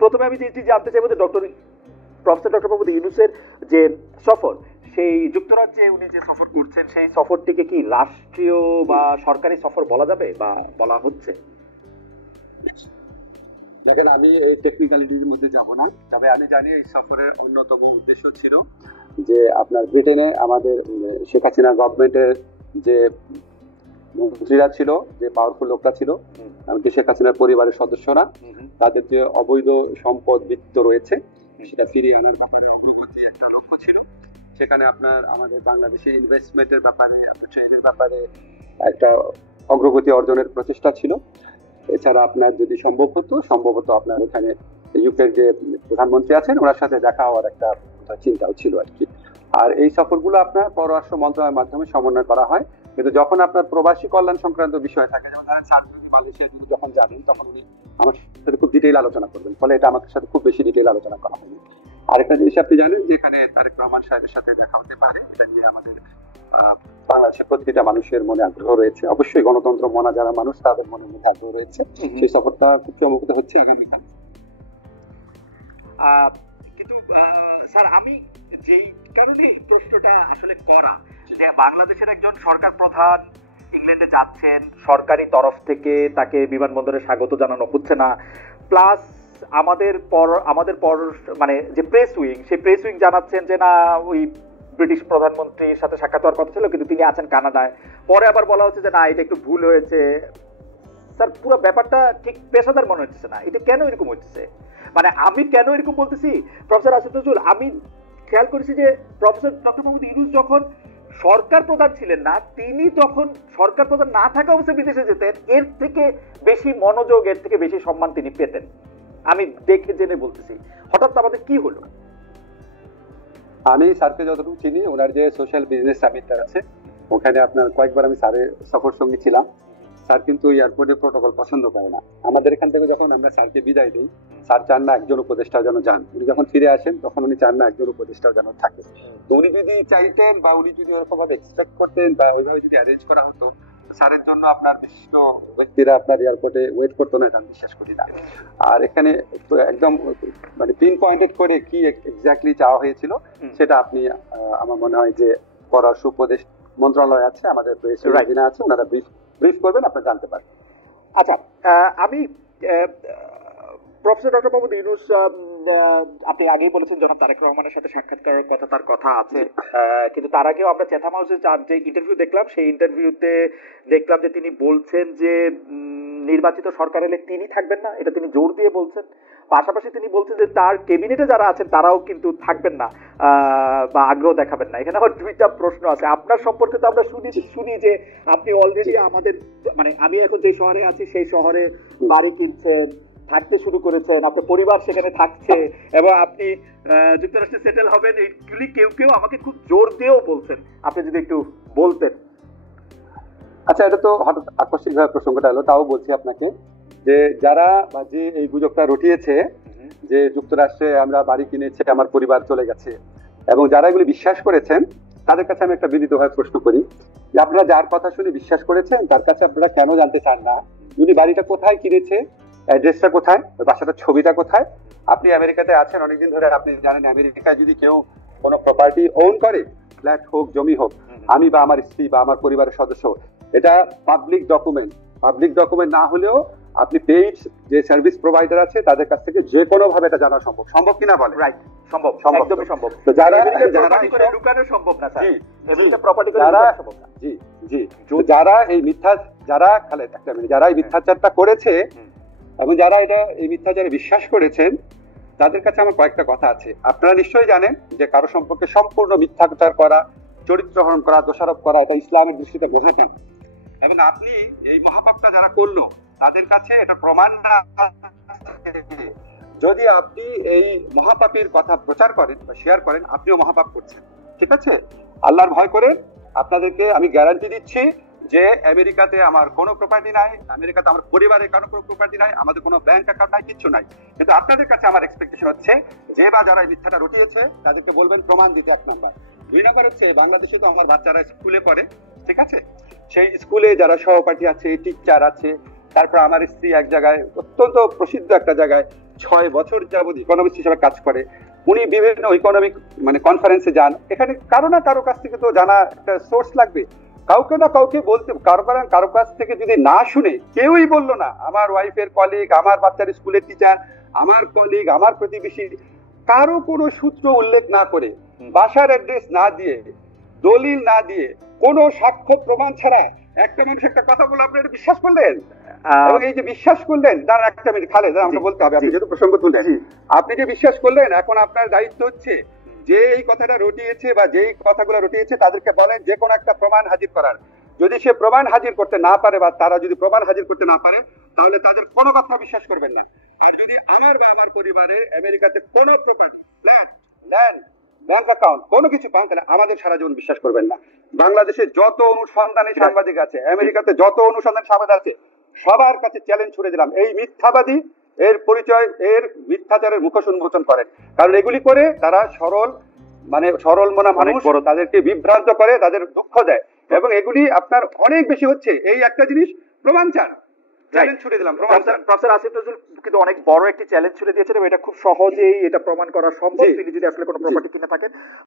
প্রথমে আমি যেটি জানতে চাইবো যে প্রফেসর ডক্টর মোহাম্মদ ইউনূসের যে সফর, সেই যুক্তরাজ্যে উনি যে সফর করছেন সেই সফরটিকে কি রাষ্ট্রীয় বা সরকারি সফর বলা যাবে বা বলা হচ্ছে? দেখেন, আমি এই টেকনিক্যালিটির মধ্যে যাব না, তবে আমি জানি এই সফরের অন্যতম উদ্দেশ্য ছিল যে আপনার ব্রিটেনে আমাদের শেখ হাসিনা গভর্নমেন্টের যে মন্ত্রীরা ছিল, যে পাওয়ারফুল লোকরা ছিল, এমনকি শেখ হাসিনার পরিবারের সদস্যরা, তাদের যে অবৈধ সম্পদ বিত্ত রয়েছে সেটা ফিরিয়ে আনার ব্যাপারে অগ্রগতি একটা লক্ষ্য ছিল। সেখানে আপনার আমাদের বাংলাদেশে ইনভেস্টমেন্টের ব্যাপারে, আপনার ট্রেনের ব্যাপারে একটা অগ্রগতি অর্জনের প্রচেষ্টা ছিল। এছাড়া আপনার যদি সম্ভবত আপনার এখানে ইউকের যে প্রধানমন্ত্রী আছেন ওনার সাথে দেখা হওয়ার একটা চিন্তাও ছিল আর কি। আর এই সফরগুলো আপনার পররাষ্ট্র মন্ত্রণালয়ের মাধ্যমে সমন্বয় করা হয়। কিন্তু যখন আপনার প্রবাসী কল্যাণ সংক্রান্ত বিষয় থাকে, যেমন ধরেন স্যার মালয়েশিয়া যখন যাবেন তখন উনি আমার সাথে খুব ডিটেইল আলোচনা করবেন, ফলে এটা আমার সাথে খুব বেশি ডিটেইল আলোচনা করা হবে। আরেকটা জিনিস আপনি জানেন যে এখানে তারেক রহমান সাহেবের সাথে দেখা হতে পারে, এটা নিয়ে আমাদের বাংলাদেশের প্রতিটা মানুষের মনে আগ্রহ রয়েছে। অবশ্যই গণতন্ত্র মনা যারা মানুষ তাদের মনের মধ্যে আগ্রহ রয়েছে। সেই সফরটা খুব চমকপ্রদ হচ্ছে আগামীকাল। কিন্তু স্যার, আমি যেই কারণে এই প্রশ্নটা আসলে করা, যে বাংলাদেশের একজন সরকার প্রধান ইংল্যান্ডে যাচ্ছেন, সরকারি তরফ থেকে তাকে বিমানবন্দরে স্বাগত জানানো হচ্ছে না, প্লাস আমাদের মানে যে প্রেস উইং, সেই প্রেস উইং জানাচ্ছেন যে না, ওই ব্রিটিশ প্রধানমন্ত্রীর সাথে সাক্ষাৎ হওয়ার কথা ছিল কিন্তু তিনি আছেন কানাডায়। পরে আবার বলা হচ্ছে যে না, এটা একটু ভুল হয়েছে। স্যার, পুরো ব্যাপারটা ঠিক পেশাদার মনে হচ্ছে না। এটা কেন এরকম হচ্ছে? মানে আমি কেন এরকম বলতেছি, প্রফেসর আসিফ নজরুল, আমি খেয়াল করেছি যে প্রফেসর ডক্টর মোহাম্মদ ইউনূস যখন সরকার প্রধান ছিলেন না, তিনি তখন সরকার প্রধান না থাকা অবস্থায় বিদেশে যেতেন, এর থেকে বেশি মনোযোগ, এর থেকে বেশি সম্মান তিনি পেতেন। আমি দেখে জেনে বলতেছি, হঠাৎ আমাদের কি হলো? আমি স্যারকে যতটুকু চিনি, ওনার যে সোশ্যাল বিজনেস সামিটটা আছে ওখানে আপনার কয়েকবার আমি স্যারের সফর সঙ্গী ছিলাম। স্যার কিন্তু এয়ারপোর্টে প্রোটোকল পছন্দ করে না। আমাদের এখান থেকে যখন আমরা স্যারকে বিদায় দিই, স্যার চান না একজন উপদেষ্টাও যেন যান। উনি যখন ফিরে আসেন তখন উনি চান না একজন উপদেষ্টাও যেন থাকে। তো উনি যদি চাইতেন বা উনি যদি এরকম ভাবে এক্সপেক্ট করতেন বা ওইভাবে যদি অ্যারেঞ্জ করা হতো, স্যারের জন্য আপনার বিশিষ্ট ব্যক্তিরা আপনার এয়ারপোর্টে ওয়েট করতো না, এটা আমি বিশ্বাস করি না। আর এখানে একদম মানে পিন পয়েন্টেড করে কি এক্স্যাক্টলি চাওয়া হয়েছিল সেটা আপনি আমার মনে হয় যে পররাষ্ট্র উপদেশ মন্ত্রণালয় আছে, আমাদের প্রেসিডেন্ট আছে, ওনারা ব্রিফ করবেন, আপনারা জানতে পারবেন। আচ্ছা, আমি প্রফেসর ডক্টর মোহাম্মদ ইউনূস, আপনি আগেই বলেছেন জনাব তারেক রহমানের সাথে সাক্ষাৎ করার কথা, তার কথা আছে, কিন্তু তার আগেও আমরা চ্যাথাম হাউসে যে ইন্টারভিউ দেখলাম, সেই ইন্টারভিউতে দেখলাম যে তিনি বলছেন যে নির্বাচিত সরকার এলে তিনি থাকবেন না, এটা তিনি জোর দিয়ে বলছেন। পাশাপাশি তিনি বলছেন যে তার ক্যাবিনেটে যারা আছেন তারাও কিন্তু থাকবেন না বা আগ্রহ দেখাবেন না। এখানে আবার দুইটা প্রশ্ন আছে। আপনার সম্পর্কে তো আমরা শুনি যে আপনি অলরেডি আমাদের, মানে আমি এখন যে শহরে আছি সেই শহরে বাড়ি কিনছেন, থাকতে শুরু করেছেন, আপনার পরিবার সেখানে থাকছে এবং আপনি যুক্তরাষ্ট্রে সেটেল হবেন, এইগুলি কেউ কেউ আমাকে খুব জোর দিয়েও বলছেন। আপনি যদি একটু বলতেন। আচ্ছা, এটা তো হঠাৎ আকস্মিকভাবে প্রসঙ্গটা এলো, তাও বলছি আপনাকে যে যারা বা যে এই গুজবটা রটিয়েছে যে যুক্তরাষ্ট্রে আমরা বাড়ি কিনেছি, আমার পরিবার চলে গেছে, এবং যারা এগুলি বিশ্বাস করেছেন তাদের কাছে আমি একটা বিনীতভাবে প্রশ্ন করি যে আপনারা যার কথা শুনে বিশ্বাস করেছেন তার কাছে আপনারা কেন জানতে চান না উনি বাড়িটা কোথায় কিনেছে, অ্যাড্রেসটা কোথায়, বাসাটার ছবিটা কোথায়? আপনি আমেরিকাতে আছেন অনেকদিন ধরে, আপনি জানেন আমেরিকায় যদি কেউ কোনো প্রপার্টি ওন করে, ফ্ল্যাট হোক, জমি হোক, আমি বা আমার স্ত্রী বা আমার পরিবারের সদস্য, এটা পাবলিক ডকুমেন্ট। পাবলিক ডকুমেন্ট না হলেও আপনি পেইড যে সার্ভিস প্রোভাইডার আছে তাদের কাছ থেকে যে কোনো ভাবে এটা জানা সম্ভব। সম্ভব কিনা বলে? রাইট, সম্ভব, একদমই সম্ভব। তো যারা লুকানো সম্ভব না স্যার, যারা এই মিথ্যা, যারা যারা এই মিথ্যাচারটা করেছে এবং যারা এই মিথ্যাচারে বিশ্বাস করেছেন তাদের কাছে আমার কয়েকটা কথা আছে। আপনারা নিশ্চয়ই জানেন যে কারো সম্পর্কে সম্পূর্ণ মিথ্যাচার করা, চরিত্রহরণ করা, দোষারোপ করা, এটা ইসলামের দৃষ্টিতে বোঝা না। এবং আপনি এই মহাপাপটা যারা করলো তাদের কাছে এটা প্রমাণ না, যদি আপনি এই মহাপাপের কথা প্রচার করেন বা শেয়ার করেন, আপনিও মহাপাপ করছেন। ঠিক আছে? আল্লাহর ভয় করে আপনাদেরকে আমি গ্যারান্টি দিচ্ছি যে আমেরিকাতে আমার কোনো প্রপার্টি নাই, আমেরিকাতে আমার পরিবারের কারো কোনো প্রপার্টি নাই, আমাদের কোনো ব্যাংক অ্যাকাউন্ট নাই, কিচ্ছু নাই। কিন্তু আপনাদের কাছে আমার এক্সপেকটেশন হচ্ছে যে বা যারা এই মিথ্যাটা রটিয়েছে তাদেরকে বলবেন প্রমাণ দিতে, 1 নাম্বার। 2 নাম্বার হচ্ছে বাংলাদেশে তো আমার বাচ্চারা স্কুলে পড়ে, ঠিক আছে? সেই স্কুলে যারা সহপাঠী আছে, টিচার আছে, তারপর আমার স্ত্রী এক জায়গায় অত্যন্ত প্রসিদ্ধ একটা জায়গায় 6 বছর যাবত ইকোনমিস্ট হিসেবে কাজ করে। উনি বিভিন্ন ইকোনমিক মানে কনফারেন্সে যান, এখানে কারো না কারো কাছ থেকে তো জানা একটা সোর্স লাগবে। কাউকে না কাউকে বলতে, কারো কাছ থেকে যদি না শুনে, কেউই বললো না, আমার ওয়াইফের কলিগ, আমার বাচ্চার স্কুলের টিচার, আমার কলিগ, আমার প্রতিবেশী, কারো কোনো সূত্র উল্লেখ না করে, বাসার অ্যাড্রেস না দিয়ে, দলিল না দিয়ে, কোনো সাক্ষ্য প্রমাণ ছাড়া একটা মানুষ একটা কথা বলে আপনি এটা বিশ্বাস করলেন? এবং এই যে বিশ্বাস করলেন, তার একটা মিনিট খালেদ আমাকে বলতে হবে, আপনি যেহেতু প্রসঙ্গ তুললেন, আপনি যে বিশ্বাস করলেন, এখন আপনার দায়িত্ব হচ্ছে যে এই কথাটা রটিয়েছে বা যেই কথাগুলো রটিয়েছে তাদেরকে বলেন যে কোনো একটা প্রমাণ হাজির করার। যদি সে প্রমাণ হাজির করতে না পারে বা তারা যদি প্রমাণ হাজির করতে না পারে, তাহলে তাদের কোনো কথা বিশ্বাস করবেন না। আর যদি আমার বা আমার পরিবারে আমেরিকাতে কোনো প্রকার ফ্ল্যাট, ল্যান্ড, ব্যাংক অ্যাকাউন্ট কোনো কিছু পান, তাহলে আমাদের সারা জীবন বিশ্বাস করবেন না। বাংলাদেশে যত অনুসন্ধানী সাংবাদিক আছে, আমেরিকাতে যত অনুসন্ধান সাংবাদিক আছে, সবার কাছে চ্যালেঞ্জ ছুড়ে দিলাম, এই মিথ্যাবাদী এর পরিচয়, এর মিথ্যাচারের মুখোশ উন্মোচন করেন। কারণ এগুলি করে তারা সরল মনা মানুষ, তাদেরকে বিভ্রান্ত করে, তাদের দুঃখ দেয়, এবং এগুলি আপনার অনেক বেশি হচ্ছে। এই একটা জিনিস প্রমাণ চান, চ্যালেঞ্জ ছুড়ে দিলাম, প্রমাণ চান। প্রফেসর আসিফ নজরুল কিন্তু অনেক বড় একটি চ্যালেঞ্জ ছুড়ে দিয়েছেন, এবং এটা খুব সহজেই এটা প্রমাণ করা সম্ভব তিনি যদি আসলে কোনো প্রপার্টি কিনে থাকেন।